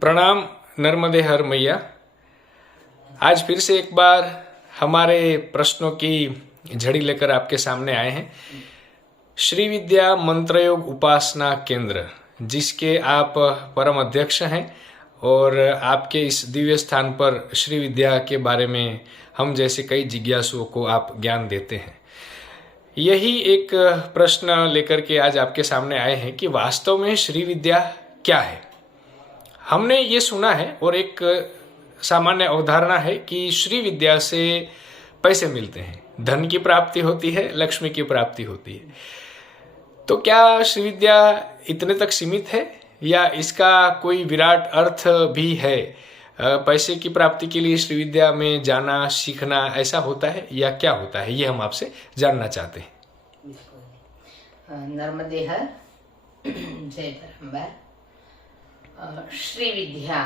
प्रणाम नर्मदे हर मैया। आज फिर से एक बार हमारे प्रश्नों की झड़ी लेकर आपके सामने आए हैं। श्री विद्या मंत्रयोग उपासना केंद्र, जिसके आप परम अध्यक्ष हैं और आपके इस दिव्य स्थान पर श्री विद्या के बारे में हम जैसे कई जिज्ञासुओं को आप ज्ञान देते हैं। यही एक प्रश्न लेकर के आज आपके सामने आए हैं कि वास्तव में श्री विद्या क्या है। हमने ये सुना है और एक सामान्य अवधारणा है कि श्री विद्या से पैसे मिलते हैं, धन की प्राप्ति होती है, लक्ष्मी की प्राप्ति होती है। तो क्या श्री विद्या इतने तक सीमित है या इसका कोई विराट अर्थ भी है? पैसे की प्राप्ति के लिए श्री विद्या में जाना, सीखना ऐसा होता है या क्या होता है, ये हम आपसे जानना चाहते हैं। नर्मदे हर जय परम्बर। श्री विद्या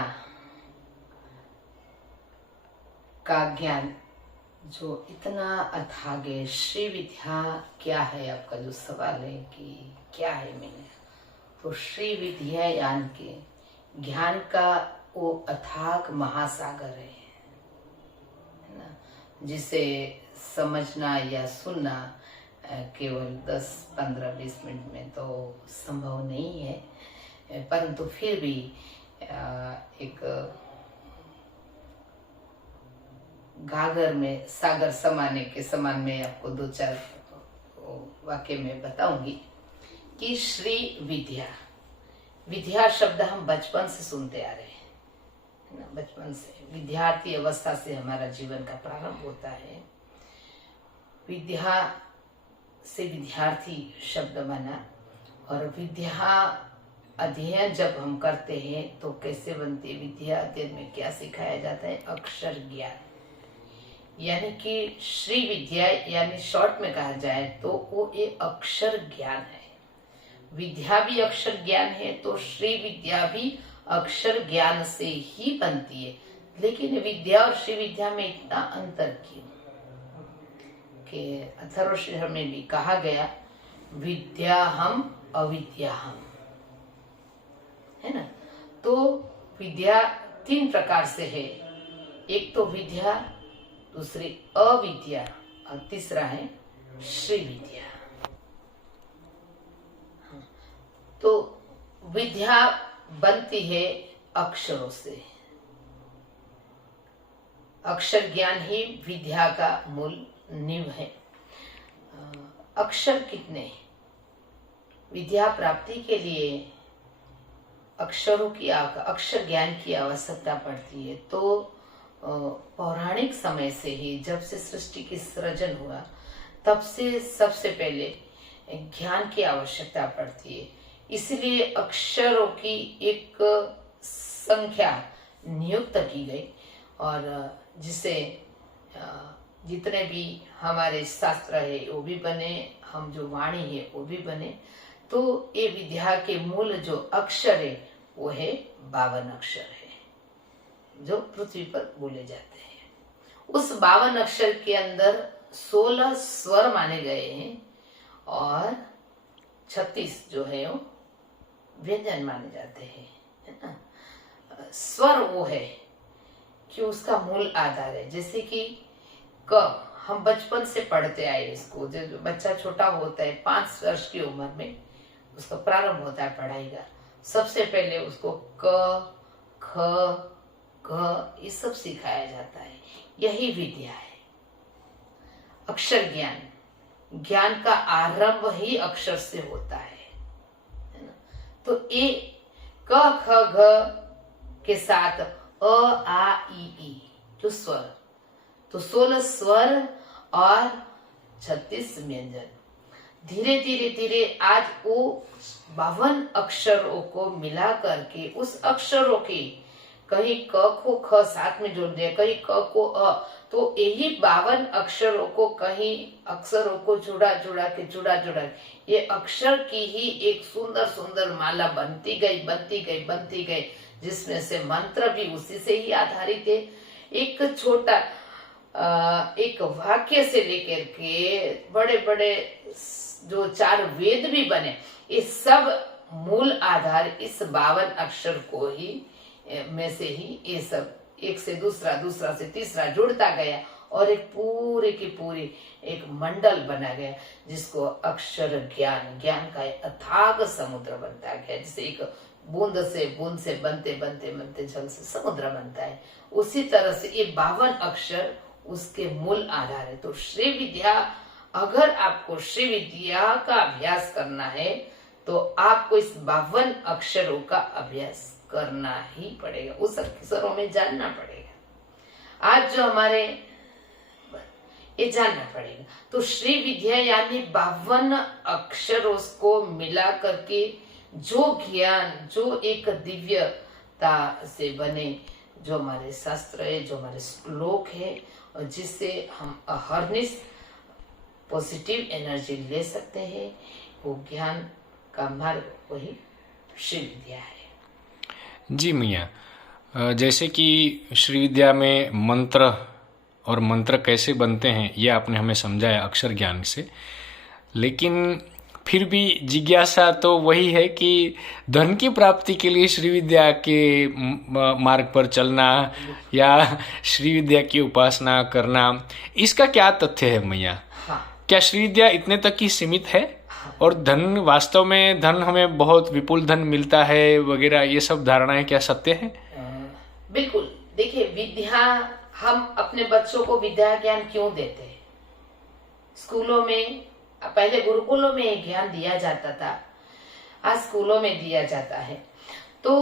का ज्ञान जो इतना अथाग है, श्री विद्या क्या है, आपका जो सवाल है कि क्या है मैंने, तो श्री विद्या यान के ज्ञान का वो अथाग महासागर है ना, जिसे समझना या सुनना केवल 10, 15, 20 मिनट में तो संभव नहीं है, परंतु फिर भी एक गागर में सागर समाने के समान में आपको 2-4 वाक्य में बताऊंगी कि श्री विद्या, विद्या शब्द हम बचपन से सुनते आ रहे हैं ना, बचपन से विद्यार्थी अवस्था से हमारा जीवन का प्रारंभ होता है। विद्या से विद्यार्थी शब्द बना और विद्या अध्ययन जब हम करते हैं तो कैसे बनती है विद्या? अध्ययन में क्या सिखाया जाता है? अक्षर ज्ञान, यानी कि श्री विद्या यानी शॉर्ट में कहा जाए तो वो एक अक्षर ज्ञान है। विद्या भी अक्षर ज्ञान है तो श्री विद्या भी अक्षर ज्ञान से ही बनती है। लेकिन विद्या और श्री विद्या में इतना अंतर क्यों? कि अथर्वशीर में भी कहा गया विद्या हम अविद्या हम, है ना। तो विद्या 3 प्रकार से है, एक तो विद्या, दूसरी अविद्या और तीसरा है श्री विद्या। तो विद्या बनती है अक्षरों से, अक्षर ज्ञान ही विद्या का मूल नींव है। अक्षर कितने? विद्या प्राप्ति के लिए अक्षरों की अक्षर ज्ञान की आवश्यकता पड़ती है। तो पौराणिक समय से ही, जब से सृष्टि की सृजन हुआ तब से सबसे पहले ज्ञान की आवश्यकता पड़ती है। इसलिए अक्षरों की एक संख्या नियुक्त की गई और जिसे जितने भी हमारे शास्त्र है वो भी बने, हम जो वाणी है वो भी बने। तो ये विद्या के मूल जो अक्षर है वो है 52 अक्षर है जो पृथ्वी पर बोले जाते हैं। उस 52 अक्षर के अंदर 16 स्वर माने गए हैं और 36 जो है वो व्यंजन माने जाते हैं, है ना। स्वर वो है कि उसका मूल आधार है। जैसे कि क हम बचपन से पढ़ते आए इसको, जब बच्चा छोटा होता है 5 वर्ष की उम्र में उसका प्रारंभ होता है पढ़ाई का। सबसे पहले उसको क, ख, ग ये सब सिखाया जाता है। यही विद्या है, अक्षर ज्ञान। ज्ञान का आरंभ ही अक्षर से होता है ना। तो ए क, ख, घ के साथ अ, आ, ई जो स्वर, तो 16 स्वर और 36 व्यंजन। धीरे धीरे धीरे आज वो 52 अक्षरों को मिला करके उस अक्षरों की कहीं क को ख साथ में जोड़ दिया, कहीं क को अ, तो यही 52 अक्षरों को कहीं अक्षरों को जुड़ा जुड़ा ये अक्षर की ही एक सुंदर सुंदर माला बनती गई, जिसमें से मंत्र भी उसी से ही आधारित है। एक छोटा एक वाक्य से लेकर के बड़े बड़े जो 4 वेद भी बने, ये सब मूल आधार इस 52 अक्षर को ही में से ही ये सब एक से दूसरा, दूसरा से तीसरा जुड़ता गया और एक पूरे की पूरी एक मंडल बना गया, जिसको अक्षर ज्ञान, ज्ञान का अथाग समुद्र बनता गया। जैसे एक बूंद से बनते बनते बनते जल से समुद्र बनता है, उसी तरह से ये 52 अक्षर उसके मूल आधार है। तो श्री विद्या, अगर आपको श्री विद्या का अभ्यास करना है तो आपको इस 52 अक्षरों का अभ्यास करना ही पड़ेगा, उस अक्षरों में जानना पड़ेगा। आज जो हमारे ये जानना पड़ेगा। तो श्री विद्या यानी 52 अक्षरों को मिला करके जो ज्ञान, जो एक दिव्यता से बने, जो हमारे शास्त्र है, जो हमारे श्लोक है, और जिससे हम अहर्निश पॉजिटिव एनर्जी ले सकते हैं, वो ज्ञान का मार्ग वही श्री विद्या है। जी मैया, जैसे कि श्री विद्या में मंत्र और मंत्र कैसे बनते हैं ये आपने हमें समझाया अक्षर ज्ञान से, लेकिन फिर भी जिज्ञासा तो वही है कि धन की प्राप्ति के लिए श्री विद्या के मार्ग पर चलना या श्री विद्या की उपासना करना, इसका क्या तथ्य है मैया? हाँ। क्या श्री विद्या इतने तक ही सीमित है और धन, वास्तव में धन हमें बहुत विपुल धन मिलता है वगैरह, ये सब धारणाएं क्या सत्य है? बिल्कुल। देखिए, विद्या, हम अपने बच्चों को विद्या ज्ञान क्यों देते हैं? स्कूलों में, पहले गुरुकुलों में ज्ञान दिया जाता था, आज स्कूलों में दिया जाता है। तो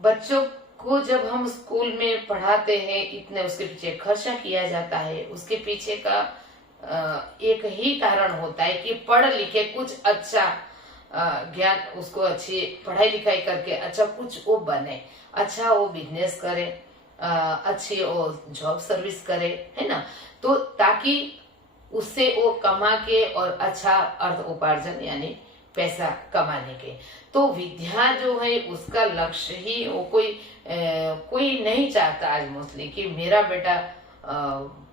बच्चों को जब हम स्कूल में पढ़ाते हैं, इतने उसके पीछे खर्चा किया जाता है, उसके पीछे का एक ही कारण होता है कि पढ़ लिखे कुछ अच्छा ज्ञान, उसको अच्छी पढ़ाई लिखाई करके अच्छा कुछ वो बने, अच्छा वो बिजनेस करे, अच्छी वो जॉब सर्विस करे, है ना। तो ताकि उससे वो कमा के और अच्छा अर्थ उपार्जन यानी पैसा कमाने के। तो विद्या जो है उसका लक्ष्य ही वो कोई नहीं चाहता आज मोस्टली कि मेरा बेटा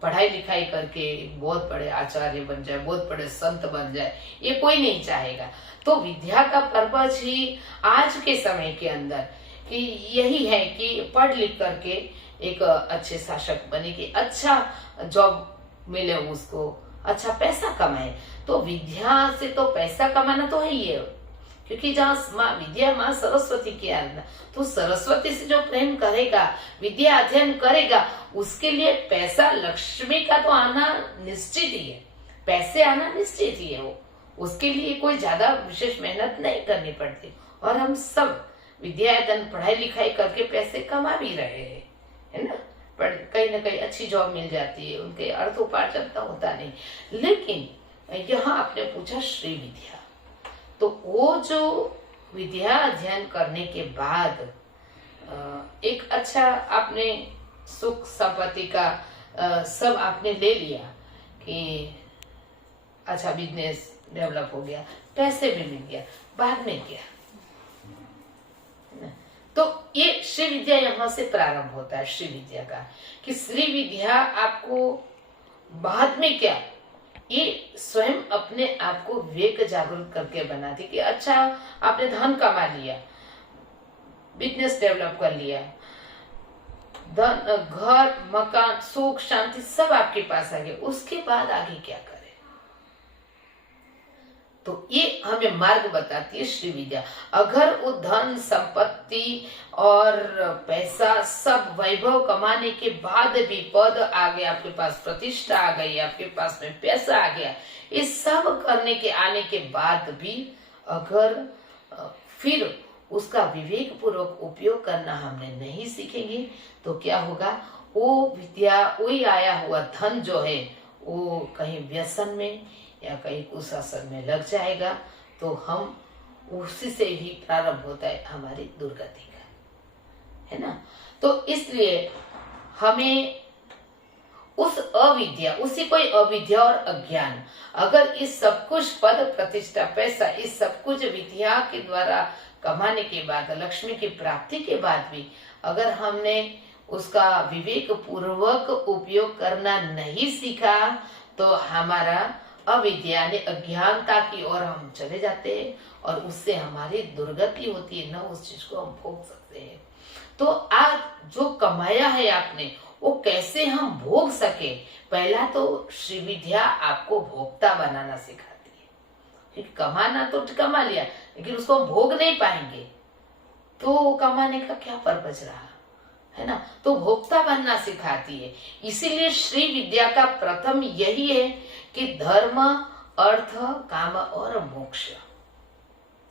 पढ़ाई लिखाई करके बहुत बड़े आचार्य बन जाए, बहुत बड़े संत बन जाए, ये कोई नहीं चाहेगा। तो विद्या का पर्पज ही आज के समय के अंदर कि यही है कि पढ़ लिख करके एक अच्छे शासक बने, कि अच्छा जॉब मिले उसको, अच्छा पैसा कमाए। तो विद्या से तो पैसा कमाना तो है ही है, क्योंकि जहाँ विद्या माँ सरस्वती की आराधना, तो सरस्वती से जो प्रेम करेगा, विद्या अध्ययन करेगा, उसके लिए पैसा, लक्ष्मी का तो आना निश्चित ही है, पैसे आना निश्चित ही है। वो उसके लिए कोई ज्यादा विशेष मेहनत नहीं करनी पड़ती, और हम सब विद्या अध्ययन पढ़ाई लिखाई करके पैसे कमा भी रहे हैं, है ना। पर कहीं ना कहीं अच्छी जॉब मिल जाती है, उनके अर्थ उपार्जन तो होता नहीं। लेकिन यहाँ आपने पूछा श्री विद्या, तो वो जो विद्या अध्ययन करने के बाद एक अच्छा आपने सुख संपत्ति का सब आपने ले लिया कि अच्छा बिजनेस डेवलप हो गया, पैसे भी मिल गया, बाद में क्या? तो ये श्री विद्या यहाँ से प्रारंभ होता है, श्री विद्या का, कि श्री विद्या आपको बाद में क्या, ये स्वयं अपने आप को विवेक जागरूक करके बनाती कि अच्छा आपने धन कमा लिया, बिजनेस डेवलप कर लिया, धन, घर, मकान, सुख शांति सब आपके पास आ गया, उसके बाद आगे क्या करें? तो ये हमें मार्ग बताती है श्री विद्या। अगर वो धन संपत्ति और पैसा सब वैभव कमाने के बाद भी पद आ गया आपके पास, प्रतिष्ठा आ गई आपके पास में, पैसा आ गया, ये सब करने के आने के बाद भी अगर फिर उसका विवेक पूर्वक उपयोग करना हमने नहीं सीखेंगे तो क्या होगा? वो विद्या, वही आया हुआ धन जो है वो कहीं व्यसन में या कहीं कुशासन में लग जाएगा, तो हम उसी से ही प्रारंभ होता है हमारी दुर्गति का, है ना। तो इसलिए हमें उस अविद्या, उसी कोई अविद्या और अज्ञान, अगर इस सब कुछ पद प्रतिष्ठा पैसा, इस सब कुछ विद्या के द्वारा कमाने के बाद, लक्ष्मी की प्राप्ति के बाद भी अगर हमने उसका विवेक पूर्वक उपयोग करना नहीं सीखा, तो हमारा अविद्या यानी अज्ञानता की ओर हम चले जाते हैं और उससे हमारी दुर्गति होती है, न उस चीज को हम भोग सकते हैं। तो आप जो कमाया है आपने वो कैसे हम भोग सके, पहला तो श्री विद्या आपको भोक्ता बनाना सिखाती है। क्योंकि कमाना तो कमा लिया, लेकिन उसको हम भोग नहीं पाएंगे तो कमाने का क्या पर्पज रहा, है ना। तो भोक्ता बनना सिखाती है। इसीलिए श्री विद्या का प्रथम यही है कि धर्म, अर्थ, काम और मोक्ष,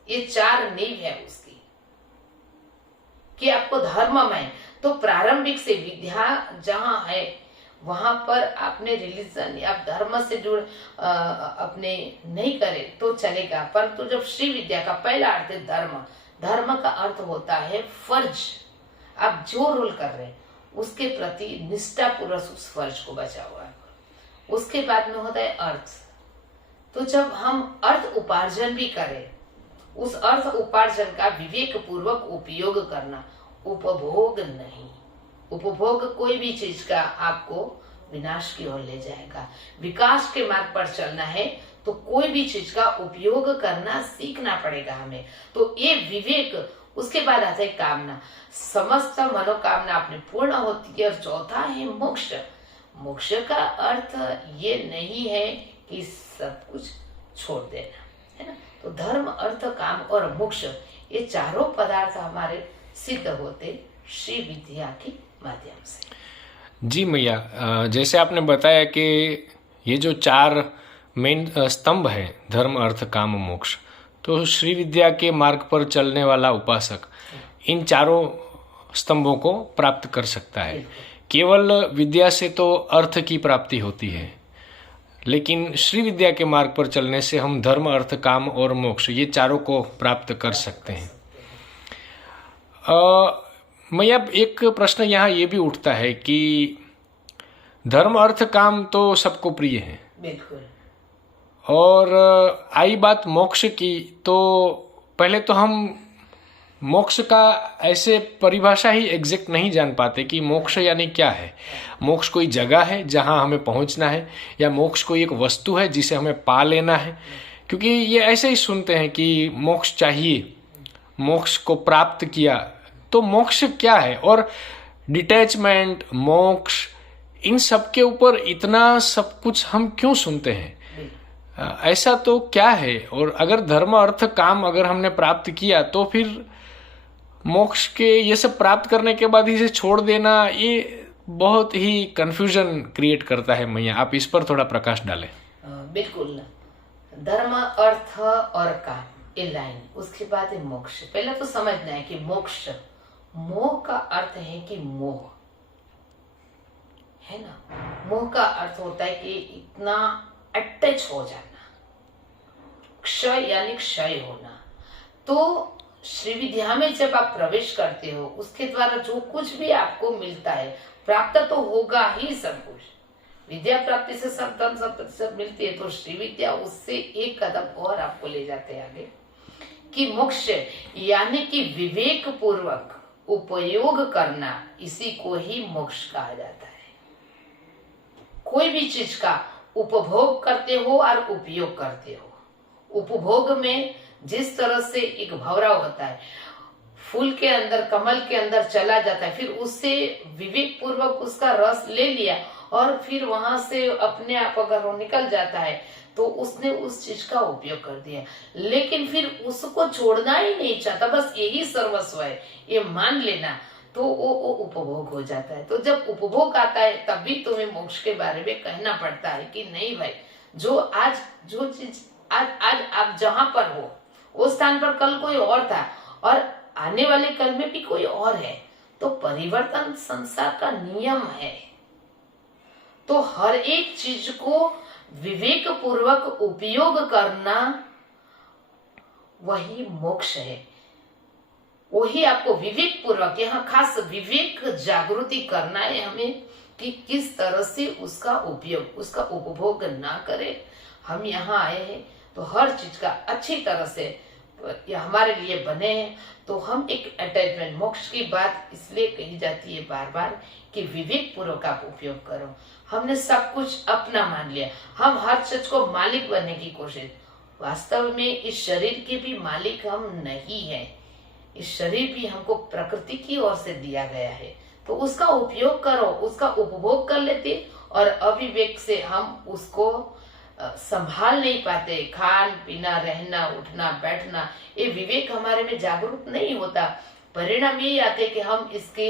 ये 4 नींव है उसकी, कि आपको धर्ममय। तो प्रारंभिक से विद्या जहां है वहां पर आपने रिलीजन या धर्म से जुड़ अपने नहीं करे तो चलेगा, परंतु जब श्री विद्या का पहला अर्थ है धर्म, धर्म का अर्थ होता है फर्ज। आप जो रोल कर रहे हैं उसके प्रति निष्ठा पूर्वक उस फर्ज को बचा हुआ है। उसके बाद में होता है अर्थ। तो जब हम अर्थ उपार्जन भी करें, उस अर्थ उपार्जन का विवेक पूर्वक उपयोग करना, उपभोग नहीं। उपभोग कोई भी चीज का आपको विनाश की ओर ले जाएगा। विकास के मार्ग पर चलना है तो कोई भी चीज का उपयोग करना सीखना पड़ेगा हमें। तो ये विवेक, उसके बाद आता है कामना, समस्त मनोकामना अपनी पूर्ण होती है। और चौथा है मोक्ष। मोक्ष का अर्थ ये नहीं है कि सब कुछ छोड़ देना, है ना। तो धर्म, अर्थ, काम और मोक्ष, ये चारों पदार्थ हमारे सिद्ध होते श्री विद्या के माध्यम से। जी मैया, जैसे आपने बताया कि ये जो 4 मेन स्तंभ है, धर्म, अर्थ, काम, मोक्ष, तो श्री विद्या के मार्ग पर चलने वाला उपासक इन चारों स्तंभों को प्राप्त कर सकता है। केवल विद्या से तो अर्थ की प्राप्ति होती है, लेकिन श्री विद्या के मार्ग पर चलने से हम धर्म, अर्थ, काम और मोक्ष, ये चारों को प्राप्त कर सकते हैं। मैया, एक प्रश्न यहाँ ये भी उठता है कि धर्म, अर्थ, काम तो सबको प्रिय है, बिल्कुल, और आई बात मोक्ष की, तो पहले तो हम मोक्ष का ऐसे परिभाषा ही एग्जैक्ट नहीं जान पाते कि मोक्ष यानी क्या है। मोक्ष कोई जगह है जहां हमें पहुंचना है, या मोक्ष कोई एक वस्तु है जिसे हमें पा लेना है। क्योंकि ये ऐसे ही सुनते हैं कि मोक्ष चाहिए, मोक्ष को प्राप्त किया, तो मोक्ष क्या है, और डिटैचमेंट, मोक्ष, इन सब के ऊपर इतना सब कुछ हम क्यों सुनते हैं? ऐसा तो क्या है? और अगर धर्म, अर्थ, काम अगर हमने प्राप्त किया तो फिर मोक्ष के ये सब प्राप्त करने के बाद इसे छोड़ देना, ये बहुत ही कंफ्यूजन क्रिएट करता है। मैया, आप इस पर थोड़ा प्रकाश डालें। बिल्कुल, धर्म, अर्थ और काम, ये लाइन, उसके बाद है मोक्ष। पहले तो समझना है कि मोक्ष, मोह का अर्थ है कि मोह, है ना। मोह का अर्थ होता है कि इतना अटैच हो जाना, क्षय यानी क्षय होना। तो श्री विद्या में जब आप प्रवेश करते हो, उसके द्वारा जो कुछ भी आपको मिलता है, प्राप्त तो होगा ही सब कुछ। विद्या प्राप्ति से सब मिलती है, तो श्री विद्या उससे एक कदम और आपको ले जाते हैं आगे, कि मोक्ष यानी कि विवेक पूर्वक उपयोग करना, इसी को ही मोक्ष कहा जाता है। कोई भी चीज का उपभोग करते हो और उपयोग करते हो। उपभोग में जिस तरह से एक भंवरा होता है, फूल के अंदर, कमल के अंदर चला जाता है, फिर उससे विवेक पूर्वक उसका रस ले लिया और फिर वहां से अपने आप अगर वो निकल जाता है तो उसने उस चीज का उपयोग कर दिया, लेकिन फिर उसको छोड़ना ही नहीं चाहता, बस यही सर्वस्व है, ये मान लेना, तो वो उपभोग हो जाता है। तो जब उपभोग आता है तभी तुम्हें मोक्ष के बारे में कहना पड़ता है कि नहीं भाई, जो चीज आज आप जहां पर हो उस स्थान पर कल कोई और था, और आने वाले कल में भी कोई और है। तो परिवर्तन संसार का नियम है। तो हर एक चीज को विवेक पूर्वक उपयोग करना, वही मोक्ष है। वही आपको विवेक पूर्वक, यहाँ खास विवेक जागृति करना है हमें कि किस तरह से उसका उपयोग, उसका उपभोग ना करें। हम यहाँ आए हैं तो हर चीज का अच्छी तरह से ये हमारे लिए बने हैं, तो हम एक अटैचमेंट, मोक्ष की बात इसलिए कही जाती है बार बार कि विवेक पूर्वक आप उपयोग करो। हमने सब कुछ अपना मान लिया, हम हर चीज को मालिक बनने की कोशिश, वास्तव में इस शरीर के भी मालिक हम नहीं हैं। इस शरीर भी हमको प्रकृति की ओर से दिया गया है, तो उसका उपयोग करो, उसका उपभोग कर लेते, और अविवेक से हम उसको संभाल नहीं पाते। खान पीना, रहना, उठना, बैठना, ये विवेक हमारे में जागरूक नहीं होता। परिणाम यही आते कि हम इसके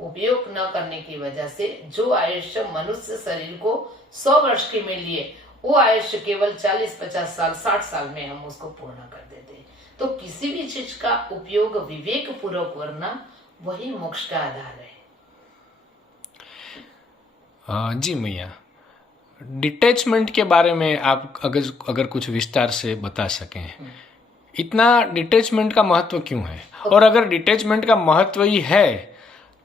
उपयोग न करने की वजह से जो आयुष्य मनुष्य शरीर को 100 वर्ष के में लिए, वो आयुष्य केवल 40, 50 साल, 60 साल में हम उसको पूर्ण कर देते हैं। तो किसी भी चीज का उपयोग विवेक पूर्वक करना, वही मोक्ष का आधार है। जी मैया, डिटैचमेंट के बारे में आप अगर कुछ विस्तार से बता सकें, इतना डिटैचमेंट का महत्व क्यों है, और अगर डिटैचमेंट का महत्व ही है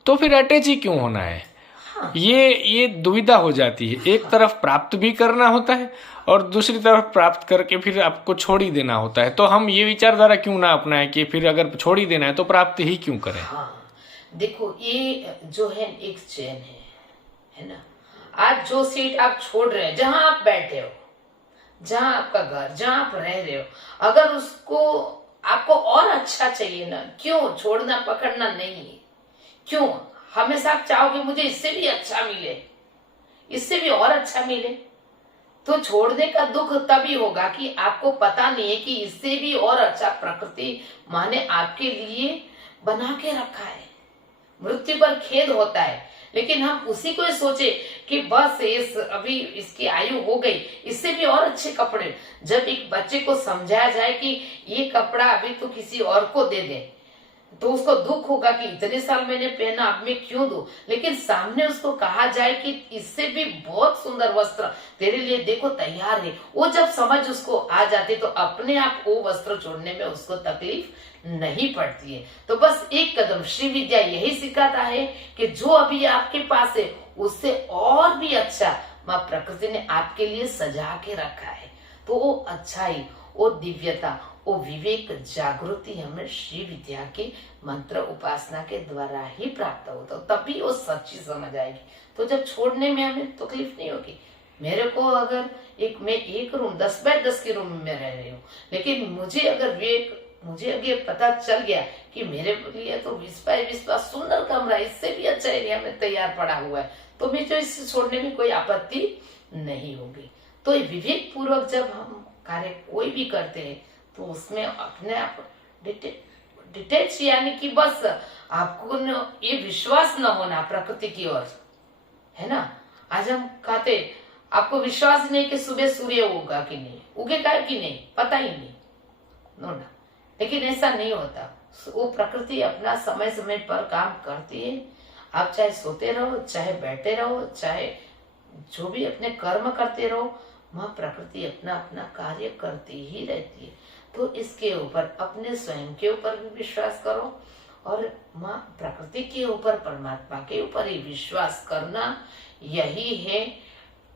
तो फिर अटैच ही क्यों होना है? हाँ। ये दुविधा हो जाती है। एक तरफ प्राप्त भी करना होता है और दूसरी तरफ प्राप्त करके फिर आपको छोड़ ही देना होता है। तो हम ये विचारधारा क्यों ना अपनाएं कि फिर अगर छोड़ ही देना है तो प्राप्त ही क्यों करें? हाँ, देखो ये जो है एक चैन है ना। आज जो सीट आप छोड़ रहे हैं, जहां आप बैठे हो, जहां आपका घर, जहां आप रह रहे हो, अगर उसको आपको और अच्छा चाहिए ना, क्यों छोड़ना, पकड़ना नहीं है। क्यों हमेशा आप चाहोगे मुझे इससे भी अच्छा मिले, इससे भी और अच्छा मिले, तो छोड़ने का दुख तभी होगा कि आपको पता नहीं है कि इससे भी और अच्छा प्रकृति माँ ने आपके लिए बना के रखा है। मृत्यु पर खेद होता है, लेकिन हम उसी को सोचे कि बस अभी इसकी आयु हो गई, इससे भी और अच्छे कपड़े। जब एक बच्चे को समझाया जाए कि ये कपड़ा अभी तो किसी और को दे दे, तो उसको दुख होगा कि इतने साल मैंने पहना, अब मैं क्यों दूं। लेकिन सामने उसको कहा जाए कि इससे भी बहुत सुंदर वस्त्र तेरे लिए देखो तैयार है, वो जब समझ उसको आ जाती तो अपने आप वो वस्त्र छोड़ने में उसको तकलीफ नहीं पड़ती है। तो बस एक कदम श्री विद्या यही सिखाता है कि जो अभी आपके पास है उससे और भी अच्छा माँ प्रकृति ने आपके लिए सजा के रखा है। तो वो अच्छाई, वो दिव्यता, वो विवेक, जागृति हमें श्री विद्या के मंत्र उपासना के द्वारा ही प्राप्त होता, तभी वो सच्ची समझ आएगी। तो जब छोड़ने में हमें तकलीफ नहीं होगी। मेरे को अगर मैं एक रूम 10 बाय 10 के रूम में रह रही हूँ, लेकिन मुझे अगर पता चल गया कि मेरे लिए तो 20 बाय 20 का सुंदर कमरा इससे भी अच्छा एरिया में तैयार पड़ा हुआ है, तो मुझे इसे छोड़ने में कोई आपत्ति नहीं होगी। तो विवेक पूर्वक जब हम कार्य कोई भी करते हैं तो उसमें अपने आप डिटेच, यानी कि बस आपको ये विश्वास न होना प्रकृति की ओर, है ना। आज हम कहते आपको विश्वास नहीं कि सुबह सूर्य उगा कि नहीं, उगेगा कि नहीं, पता ही नहीं, नो ना। लेकिन ऐसा नहीं होता, वो प्रकृति अपना समय समय पर काम करती है। आप चाहे सोते रहो, चाहे बैठे रहो, चाहे जो भी अपने कर्म करते रहो, माँ प्रकृति अपना अपना कार्य करती ही रहती है। तो इसके ऊपर अपने स्वयं के ऊपर भी विश्वास करो, और माँ प्रकृति के ऊपर, परमात्मा के ऊपर ही विश्वास करना, यही है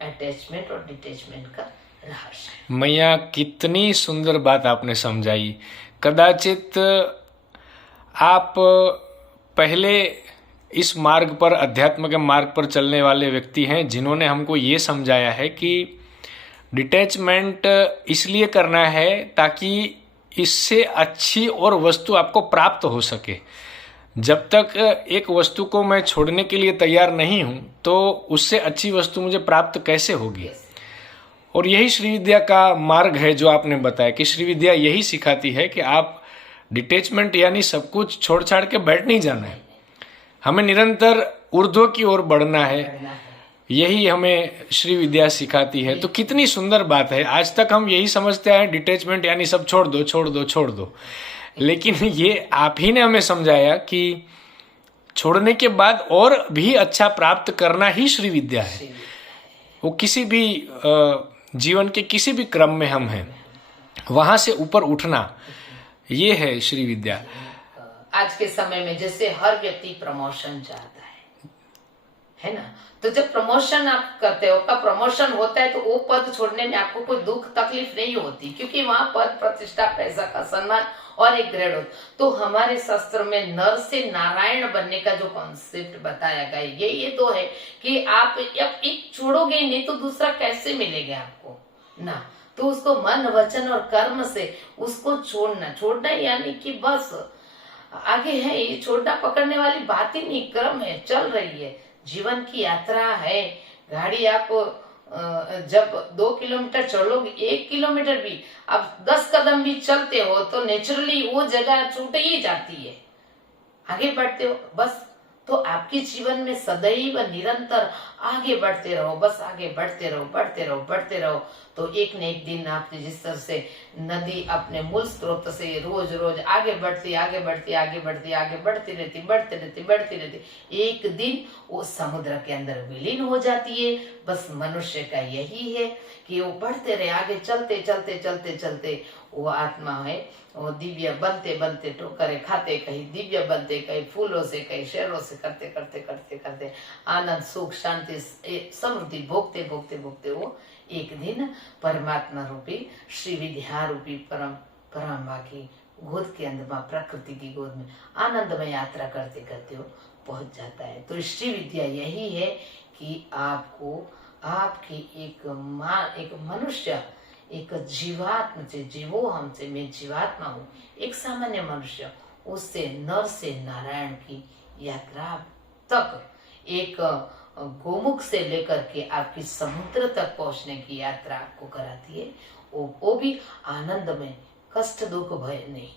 अटैचमेंट और डिटैचमेंट का रहस्य। मैया, कितनी सुंदर बात आपने समझाई। कदाचित आप पहले इस मार्ग पर, अध्यात्म के मार्ग पर चलने वाले व्यक्ति हैं जिन्होंने हमको ये समझाया है कि डिटैचमेंट इसलिए करना है ताकि इससे अच्छी और वस्तु आपको प्राप्त हो सके। जब तक एक वस्तु को मैं छोड़ने के लिए तैयार नहीं हूँ तो उससे अच्छी वस्तु मुझे प्राप्त कैसे होगी। और यही श्री विद्या का मार्ग है जो आपने बताया कि श्री विद्या यही सिखाती है कि आप डिटैचमेंट यानी सब कुछ छोड़ छाड़ के बैठ नहीं जाना है, हमें निरंतर ऊर्ध्व की ओर बढ़ना है। यही हमें श्री विद्या सिखाती है। तो कितनी सुंदर बात है। आज तक हम यही समझते हैं डिटैचमेंट यानी सब छोड़ दो छोड़ दो छोड़ दो, लेकिन ये आप ही ने हमें समझाया कि छोड़ने के बाद और भी अच्छा प्राप्त करना ही श्री विद्या है। वो किसी भी जीवन के किसी भी क्रम में हम हैं, वहां से ऊपर उठना, ये है श्री विद्या। आज के समय में जैसे हर व्यक्ति प्रमोशन चाहता है ना, तो जब प्रमोशन आप करते हो, आपका प्रमोशन होता है, तो वो पद छोड़ने में आपको कोई दुख तकलीफ नहीं होती, क्योंकि वहां पद, प्रतिष्ठा, पैसा का सम्मान और एक ग्रेड होता। तो हमारे शास्त्र में नर से नारायण बनने का जो कॉन्सेप्ट बताया गया, ये तो है कि आप एक छोड़ोगे नहीं तो दूसरा कैसे मिलेगा आपको ना। तो उसको मन, वचन और कर्म से उसको छोड़ना यानी कि बस आगे है, ये छोड़ना पकड़ने वाली बात ही नहीं, क्रम है, चल रही है, जीवन की यात्रा है। गाड़ी आप जब 2 किलोमीटर चलोगे, 1 किलोमीटर भी, अब 10 कदम भी चलते हो तो नेचुरली वो जगह छूट ही जाती है, आगे बढ़ते हो बस। तो आपके जीवन में सदैव निरंतर आगे बढ़ते रहो, बस आगे बढ़ते रहो, बढ़ते रहो, बढ़ते रहो। तो एक न एक दिन आप जिस तरह से नदी अपने मूल स्रोत से रोज रोज आगे बढ़ती आगे बढ़ती आगे बढ़ती आगे बढ़ती रहती बढ़ती रहती बढ़ती रहती, एक दिन वो समुद्र के अंदर विलीन हो जाती है। बस मनुष्य का यही है कि वो बढ़ते रहे, आगे चलते चलते चलते चलते वो आत्मा है, वो दिव्य बनते बनते ठोकरे खाते, कहीं दिव्य बनते, कहीं फूलों से, कहीं शहरों से, करते करते करते करते आनंद सुख शांति समृद्धि भोगते भोगते भोगते वो एक दिन परमात्मा रूपी श्री विद्या रूपी परमात्मा की गोद के अंदर, प्रकृति की गोद में आनंदमय यात्रा करते करते वो पहुंच जाता है। तो श्री विद्या यही है कि आपको आपकी एक मनुष्य, एक जीवात्म से, जीवो हमसे, मैं जीवात्मा हूँ, एक सामान्य मनुष्य, उससे नर से नारायण की यात्रा तक, एक गोमुख से लेकर के आपकी समुद्र तक पहुंचने की यात्रा आपको कराती है। वो भी आनंदमय, कष्ट दुख भय नहीं,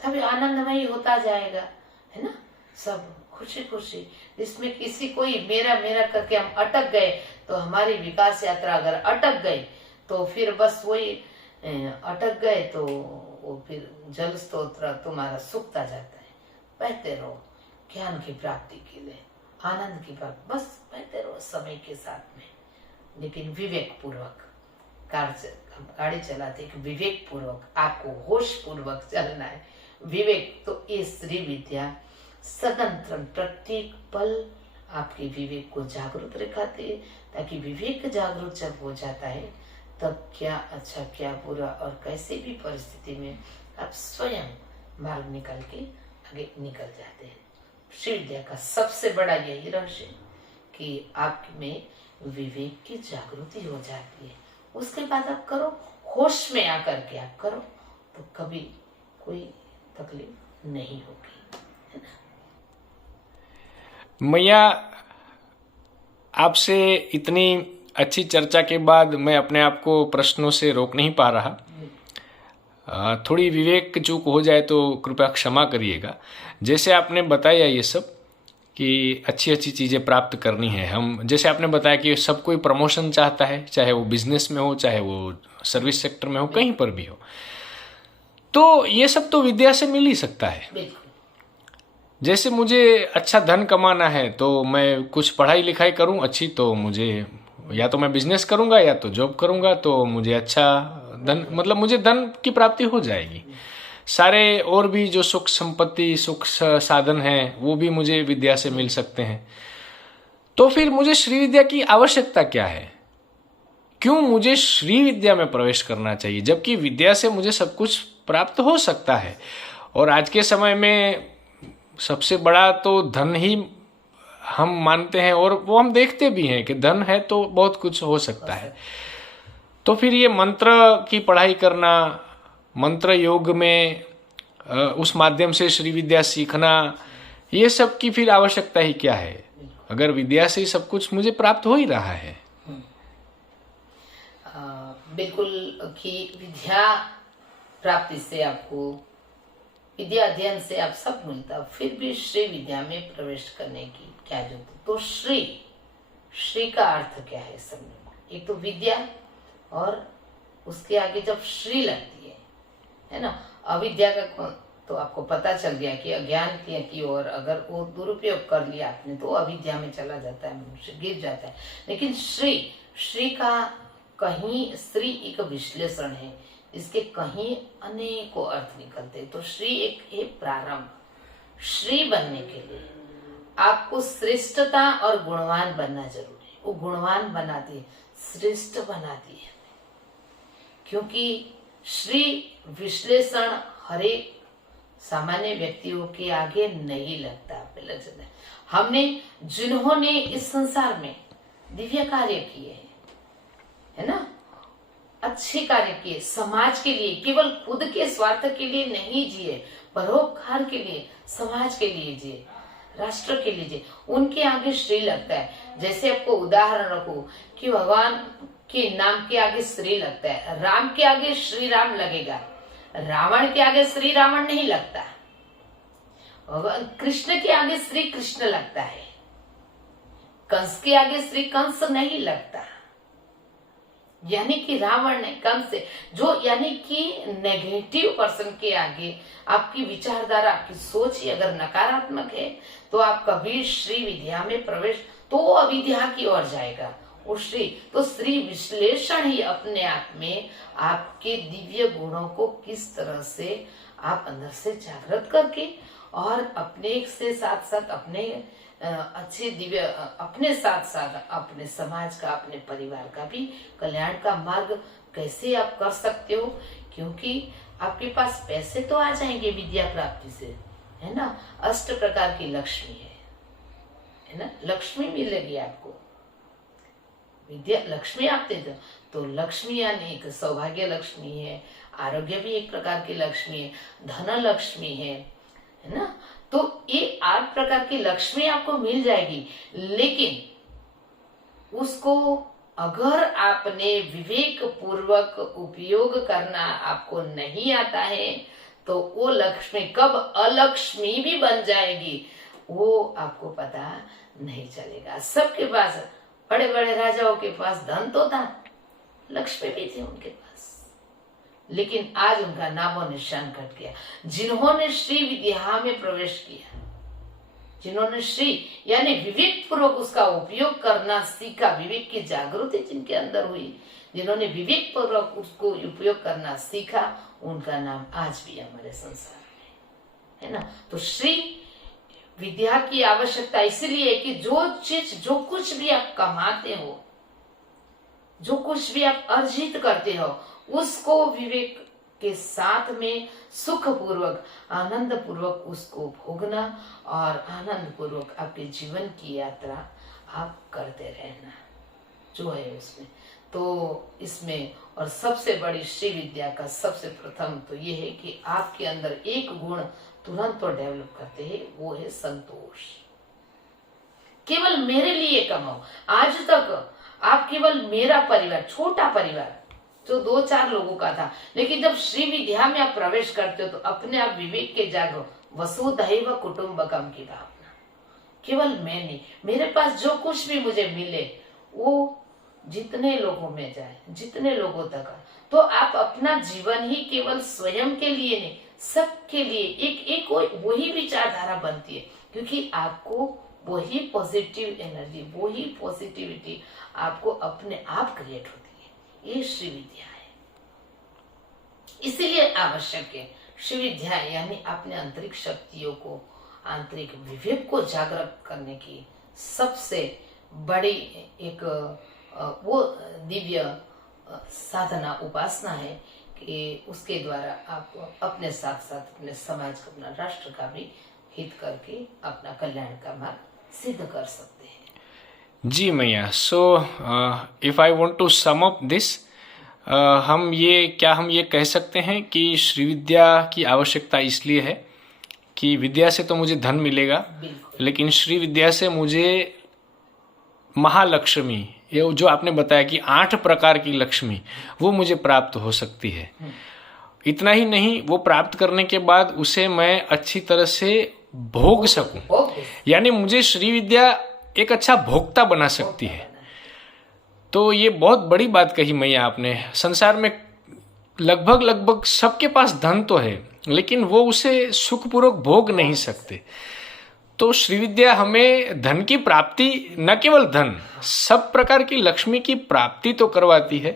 तभी आनंदमय होता जाएगा, है ना, सब खुशी खुशी। इसमें किसी कोई मेरा मेरा करके हम अटक गए तो हमारी विकास यात्रा अगर अटक गई तो फिर बस वही अटक गए, तो वो फिर जल स्तोत्र तुम्हारा सूखता जाता है। बहते रहो ज्ञान की प्राप्ति के लिए, आनंद की प्राप्ति, बस बहते रहो समय के साथ में, लेकिन विवेक पूर्वक गाड़ी चलाते, विवेक पूर्वक, आपको होश पूर्वक चलना है। विवेक तो ये श्री विद्या सदंतर प्रत्येक पल आपके विवेक को जागरूक रखाती है, ताकि विवेक जागरूक जब हो जाता है तब क्या अच्छा क्या बुरा और कैसे भी परिस्थिति में आप स्वयं मार्ग निकल के आगे निकल जाते हैं। श्री विद्या का सबसे बड़ा यही रहस्य कि आप में विवेक की जागृति हो जाती है। उसके बाद आप करो, होश में आकर के आप करो तो कभी कोई तकलीफ नहीं होगी, है ना। मैया, आपसे इतनी अच्छी चर्चा के बाद मैं अपने आप को प्रश्नों से रोक नहीं पा रहा। थोड़ी विवेक चूक हो जाए तो कृपया क्षमा करिएगा। जैसे आपने बताया ये सब कि अच्छी अच्छी चीज़ें प्राप्त करनी है, हम जैसे आपने बताया कि सब कोई प्रमोशन चाहता है, चाहे वो बिजनेस में हो, चाहे वो सर्विस सेक्टर में हो, कहीं पर भी हो, तो ये सब तो विद्या से मिल ही सकता है। जैसे मुझे अच्छा धन कमाना है तो मैं कुछ पढ़ाई लिखाई करूं अच्छी, तो मुझे या तो मैं बिजनेस करूंगा या तो जॉब करूंगा, तो मुझे अच्छा धन, मतलब मुझे धन की प्राप्ति हो जाएगी। सारे और भी जो सुख संपत्ति, सुख साधन हैं, वो भी मुझे विद्या से मिल सकते हैं। तो फिर मुझे श्री विद्या की आवश्यकता क्या है? क्यों मुझे श्री विद्या में प्रवेश करना चाहिए, जबकि विद्या से मुझे सब कुछ प्राप्त हो सकता है? और आज के समय में सबसे बड़ा तो धन ही हम मानते हैं, और वो हम देखते भी हैं कि धन है तो बहुत कुछ हो सकता है। तो फिर ये मंत्र की पढ़ाई करना, मंत्र योग में उस माध्यम से श्री विद्या सीखना, ये सब की फिर आवश्यकता ही क्या है, अगर विद्या से ही सब कुछ मुझे प्राप्त हो ही रहा है? बिल्कुल कि विद्या प्राप्ति से आपको, विद्या अध्ययन से आप सब मिलता, फिर भी श्री विद्या में प्रवेश करने की क्या जरूरत है? तो श्री का अर्थ क्या है सब में? एक तो विद्या, और उसके आगे जब श्री लगती है ना। अविद्या का तो आपको पता चल गया कि अज्ञान की ओर अगर वो दुरुपयोग कर लिया आपने तो अविद्या में चला जाता है, मनुष्य गिर जाता है। लेकिन श्री का कहीं, श्री एक विश्लेषण है, इसके कहीं अनेकों अर्थ निकलते हैं। तो श्री एक है प्रारंभ। श्री बनने के लिए आपको श्रेष्ठता और गुणवान बनना जरूरी है। वो गुणवान बनाती है, श्रेष्ठ बनाती है, क्योंकि श्री विश्लेषण हरेक सामान्य व्यक्तियों के आगे नहीं लगता। लगता है हमने, जिन्होंने इस संसार में दिव्य कार्य किए हैं, है ना, अच्छे कार्य किए, समाज के लिए, केवल खुद के स्वार्थ के लिए नहीं जिए, परोपकार के लिए, समाज के लिए जिए, राष्ट्र के लिए जिए, उनके आगे श्री लगता है। जैसे आपको उदाहरण रखूं कि भगवान के नाम के आगे श्री लगता है, राम के आगे श्री राम लगेगा, रावण के आगे श्री रावण नहीं लगता, भगवान कृष्ण के आगे श्री कृष्ण लगता है, कंस के आगे श्री कंस नहीं लगता। यानी कि रावण ने कंस से जो, यानी कि नेगेटिव पर्सन के आगे आपकी विचारधारा, आपकी सोच ही अगर नकारात्मक है तो आप कभी श्री विद्या में प्रवेश, तो अविद्या की ओर जाएगा वो श्री। तो श्री विश्लेषण ही अपने आप में आपके दिव्य गुणों को किस तरह से आप अंदर से जागृत करके और अपने से साथ साथ अपने अच्छे दिव्य, अपने साथ साथ अपने समाज का, अपने परिवार का भी कल्याण का मार्ग कैसे आप कर सकते हो। क्योंकि आपके पास पैसे तो आ जाएंगे विद्या प्राप्ति से, है ना, 8 प्रकार की लक्ष्मी है ना, लक्ष्मी मिलेगी आपको, विद्या लक्ष्मी आप दे दो तो लक्ष्मी यानी एक सौभाग्य लक्ष्मी है, आरोग्य भी एक प्रकार की लक्ष्मी है, धन लक्ष्मी है ना। तो ये 8 प्रकार की लक्ष्मी आपको मिल जाएगी, लेकिन उसको अगर आपने विवेक पूर्वक उपयोग करना आपको नहीं आता है तो वो लक्ष्मी कब अलक्ष्मी भी बन जाएगी वो आपको पता नहीं चलेगा। सबके पास, बड़े बड़े राजाओं के पास धन तो था, लक्ष्मी भी थी उनके पास, लेकिन आज उनका नामो निशान कट गया। जिन्होंने श्री विद्या में प्रवेश किया, जिन्होंने श्री यानी विवेक पूर्वक उसका उपयोग करना सीखा, विवेक की जागृति जिनके अंदर हुई, जिन्होंने विवेक पूर्वक उसको उपयोग करना सीखा, उनका नाम आज भी हमारे संसार में है ना। तो श्री विद्या की आवश्यकता इसलिए कि जो चीज, जो कुछ भी आप कमाते हो, जो कुछ भी आप अर्जित करते हो, उसको विवेक के साथ में सुख पूर्वक, आनंद पूर्वक उसको भोगना और आनंद पूर्वक आपके जीवन की यात्रा आप करते रहना जो है उसमें। तो इसमें और सबसे बड़ी श्री विद्या का सबसे प्रथम तो ये है कि आपके अंदर एक गुण तुरंत तो डेवलप करते हैं, वो है संतोष। केवल मेरे लिए कमाओ। आज तक आप केवल मेरा परिवार, छोटा परिवार जो 2-4 लोगों का था, लेकिन जब श्री विद्या में आप प्रवेश करते हो तो अपने आप विवेक के जागो, वसुधैव कुटुंबकम की भावना, केवल मैं नहीं, मेरे पास जो कुछ भी मुझे मिले वो जितने लोगों में जाए, जितने लोगों तक, तो आप अपना जीवन ही केवल स्वयं के लिए नहीं, सबके लिए एक वही विचारधारा बनती है, क्योंकि आपको वही पॉजिटिव एनर्जी, वही पॉजिटिविटी आपको अपने आप क्रिएट होती है। ये श्री विद्या है, इसीलिए आवश्यक है श्री विद्या, यानी अपने आंतरिक शक्तियों को, आंतरिक विवेक को जागृत करने की सबसे बड़ी एक वो दिव्य साधना, उपासना है कि उसके द्वारा आप अपने साथ साथ अपने समाज का, अपना राष्ट्र का भी हित करके अपना कल्याण का मार्ग सिद्ध कर सकते हैं। जी मैया, so if I want to sum up this, हम ये कह सकते हैं कि श्री विद्या की आवश्यकता इसलिए है कि विद्या से तो मुझे धन मिलेगा, लेकिन श्री विद्या से मुझे महालक्ष्मी, ये जो आपने बताया कि 8 प्रकार की लक्ष्मी, वो मुझे प्राप्त हो सकती है। इतना ही नहीं, वो प्राप्त करने के बाद उसे मैं अच्छी तरह से भोग सकूं, यानी मुझे श्री विद्या एक अच्छा भोक्ता बना सकती है। तो ये बहुत बड़ी बात कही मैया आपने। संसार में लगभग सबके पास धन तो है, लेकिन वो उसे सुखपूर्वक भोग नहीं सकते। तो श्री विद्या हमें धन की प्राप्ति, न केवल धन, सब प्रकार की लक्ष्मी की प्राप्ति तो करवाती है,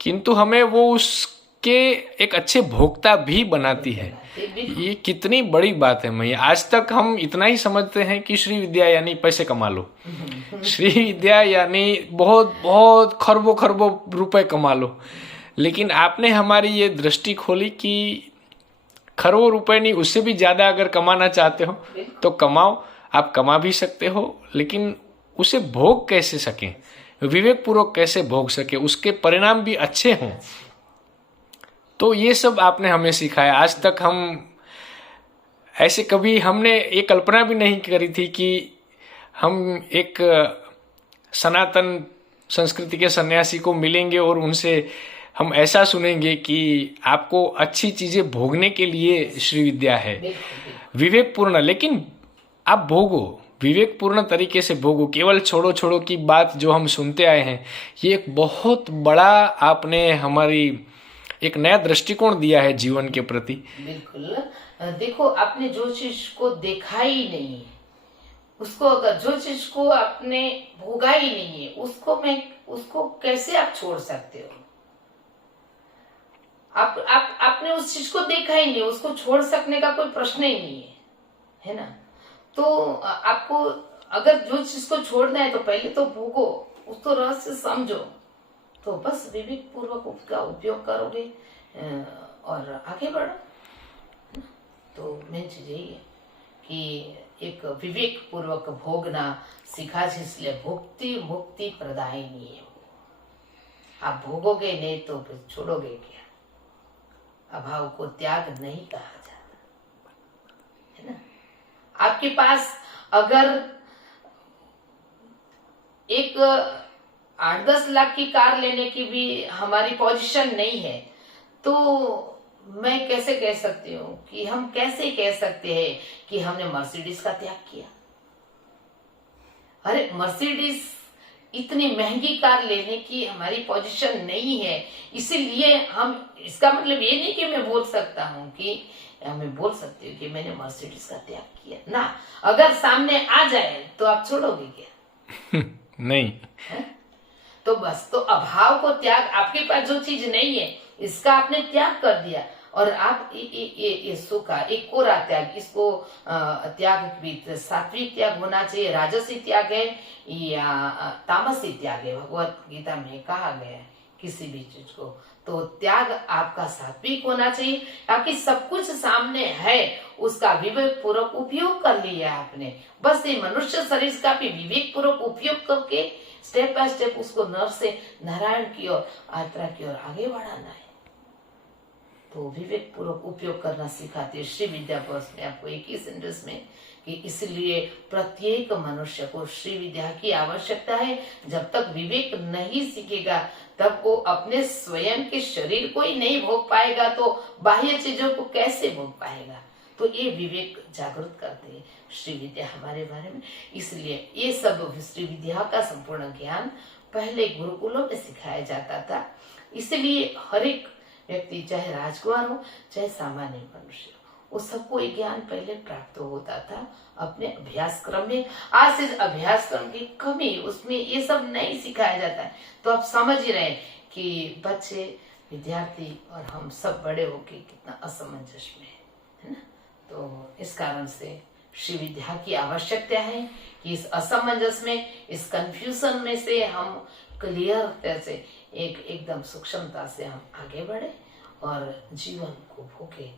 किंतु हमें वो उसके एक अच्छे भोक्ता भी बनाती है। ये कितनी बड़ी बात है मैया। आज तक हम इतना ही समझते हैं कि श्री विद्या यानी पैसे कमा लो, श्री विद्या यानी बहुत खरबों रुपए कमा लो, लेकिन आपने हमारी ये दृष्टि खोली कि खरबों रुपए नहीं, उससे भी ज्यादा अगर कमाना चाहते हो तो कमाओ, आप कमा भी सकते हो, लेकिन उसे भोग कैसे सकें, विवेक पूर्वक कैसे भोग सके, उसके परिणाम भी अच्छे हों। तो ये सब आपने हमें सिखाया। आज तक हम ऐसे कभी हमने ये कल्पना भी नहीं करी थी कि हम एक सनातन संस्कृति के सन्यासी को मिलेंगे और उनसे हम ऐसा सुनेंगे कि आपको अच्छी चीजें भोगने के लिए श्री विद्या है, विवेकपूर्ण, लेकिन आप भोगो, विवेकपूर्ण तरीके से भोगो। केवल छोड़ो छोड़ो की बात जो हम सुनते आए हैं, ये एक बहुत बड़ा आपने हमारी एक नया दृष्टिकोण दिया है जीवन के प्रति। बिल्कुल। देखो, आपने जो चीज को देखा ही नहीं, उसको अगर जो चीज को आपने भोगा ही नहीं है, उसको कैसे आप छोड़ सकते हो? आपने उस चीज को देखा ही नहीं, उसको छोड़ सकने का कोई प्रश्न ही नहीं है ना? तो आपको अगर जो चीज को छोड़ना है तो पहले तो भोगो, उसको रहस्य समझो, तो बस विवेक पूर्वक उसका उपयोग करोगे और आगे बढ़ो। तो मेन चीज यही है कि एक विवेक पूर्वक भोगना सीखा, इसलिए भुक्ति मुक्ति प्रदायिनी है। आप भोगोगे नहीं तो फिर छोड़ोगे क्या? अभाव को त्याग नहीं कहा जाता, है ना? आपके पास अगर एक 8-10 लाख की कार लेने की भी हमारी पोजीशन नहीं है, तो मैं कैसे कह सकती हूँ कि हम कैसे कह सकते हैं कि हमने मर्सिडीज का त्याग किया? अरे, मर्सिडीज इतनी महंगी कार लेने की हमारी पोजीशन नहीं है, इसीलिए हम, इसका मतलब ये नहीं कि मैं बोल सकता हूँ कि मैं बोल सकती हूँ कि मैंने मर्सिडीज का त्याग किया ना। अगर सामने आ जाए तो आप छोड़ोगे क्या? नहीं है? तो बस, तो अभाव को त्याग, आपके पास जो चीज नहीं है इसका आपने त्याग कर दिया, और आप ये सुखा, एक कोरा त्याग, इसको त्याग भी सात्विक त्याग होना चाहिए, राजसी त्याग है या तामसी त्याग है, भगवत गीता में कहा गया है किसी भी चीज को। तो त्याग आपका सात्विक होना चाहिए, ताकि सब कुछ सामने है, उसका विवेक पूर्वक उपयोग कर लिया आपने। बस ये मनुष्य शरीर का भी विवेक पूर्वक उपयोग करके स्टेप बाय स्टेप उसको नर से नारायण की ओर, यात्रा की ओर आगे बढ़ाना है। तो विवेक पूर्वक उपयोग करना सिखाती है श्री विद्या कोर्स में आपको एक ही सेंटेंस में, कि इसलिए प्रत्येक मनुष्य को श्री विद्या की आवश्यकता है। जब तक विवेक नहीं सीखेगा तब वो अपने स्वयं के शरीर को ही नहीं भोग पाएगा, तो बाह्य चीजों को कैसे भोग पाएगा? तो ये विवेक जागृत करते हैं श्री विद्या हमारे बारे में। इसलिए ये सब श्री विद्या का संपूर्ण ज्ञान पहले गुरुकुलों में सिखाया जाता था। इसलिए हर एक व्यक्ति, चाहे राजकुमार हो चाहे सामान्य मनुष्य, वो सबको ये ज्ञान पहले प्राप्त होता था अपने अभ्यास क्रम में। आज इस अभ्यास क्रम की कमी, उसमें ये सब नहीं सिखाया जाता है। तो आप समझ ही रहे कि बच्चे, विद्यार्थी और हम सब बड़े होके कितना असमंजस में है ना? तो इस कारण से श्री विद्या की आवश्यकता है कि इस असमंजस में, इस कंफ्यूजन में से हम क्लियर से एकदम सूक्ष्मता से हम आगे बढ़े और जीवन को भोगे।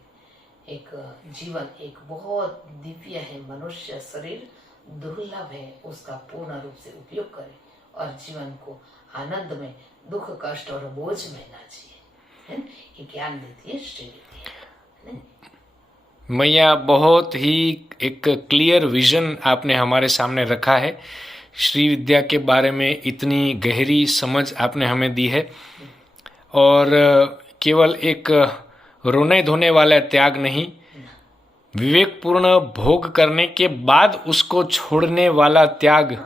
एक जीवन एक बहुत दिव्य है, मनुष्य शरीर दुर्लभ है, उसका पूर्ण रूप से उपयोग करें और जीवन को आनंद में, दुख कष्ट और बोझ में ना जिए। ये ज्ञान देती है श्री विद्या। मैया, बहुत ही एक क्लियर विजन आपने हमारे सामने रखा है। श्री विद्या के बारे में इतनी गहरी समझ आपने हमें दी है, और केवल एक रोने धोने वाला त्याग नहीं, विवेकपूर्ण भोग करने के बाद उसको छोड़ने वाला त्याग,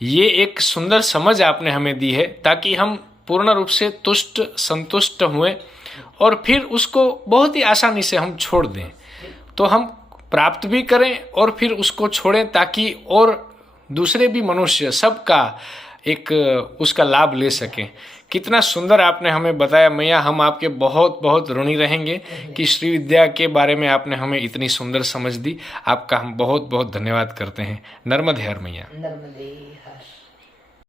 ये एक सुंदर समझ आपने हमें दी है, ताकि हम पूर्ण रूप से तुष्ट संतुष्ट हुए और फिर उसको बहुत ही आसानी से हम छोड़ दें। तो हम प्राप्त भी करें और फिर उसको छोड़ें, ताकि और दूसरे भी मनुष्य सबका एक उसका लाभ ले सकें। कितना सुंदर आपने हमें बताया मैया। हम आपके बहुत बहुत ऋणी रहेंगे कि श्री विद्या के बारे में आपने हमें इतनी सुंदर समझ दी। आपका हम बहुत बहुत धन्यवाद करते हैं। नर्मदे हर मैया। नर्मदे हर।